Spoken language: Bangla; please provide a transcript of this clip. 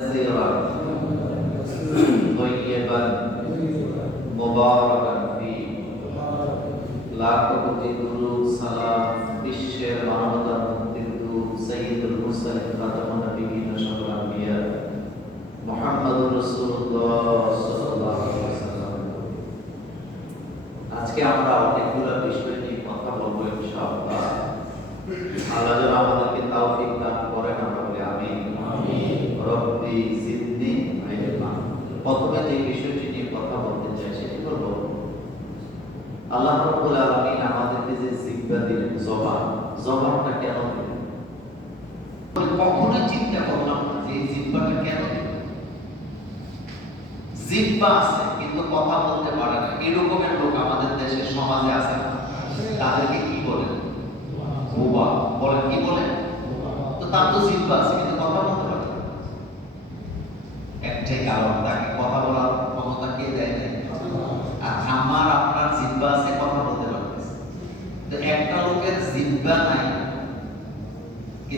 كثيرا طيبا মুবারাকান ফি লাখ কোটি দুরূদ সালাম বিশ্বের মানবতার মুক্তির দূত সাইয়্যিদুল মুরসালিন খাতামুন নবিয়্যিন শাফিউল আম্বিয়া মুহাম্মাদুর রাসূলুল্লাহ সাল্লাল্লাহু আলাইহি ওয়াসাল্লাম। আজকে আমরা অনেকগুলো বিষয় নিয়ে কথা বলবো ইনশাআল্লাহ। আল্লাহ যেন আমাদেরকে তৌফিক দান করেন, আমরা বলি আমিন। রব্বি জিদনি ইলমা। প্রথমে যে বিষয়টি নিয়ে কথা বলতে চাই সেটি হলো আল্লাহ রাব্বুল আলামিন আমাদেরকে যে জিহ্বা দিলেন, জবানটা কেন দিলেন? কখনোই চিন্তা করলাম না যে এই জিহ্বাটা কেন দিলেন। জিহ্বা আছে কিন্তু কথা বলতে পারে না, এরকমের লোক আমাদের দেশে সমাজে আছে না? তাদেরকে কি বলে? বোবা বলে। কি বলে? তো তার তো জিহ্বা আছে কিন্তু কথা বলতে পারে না। একটাই কারণ, তাকে কথা বলার ক্ষমতা কে দেয় নাই? আর আমার আপনার জিহ্বা আছে, কথা বলতে পারতেছে। তো একটা লোকের জিহ্বা নাই,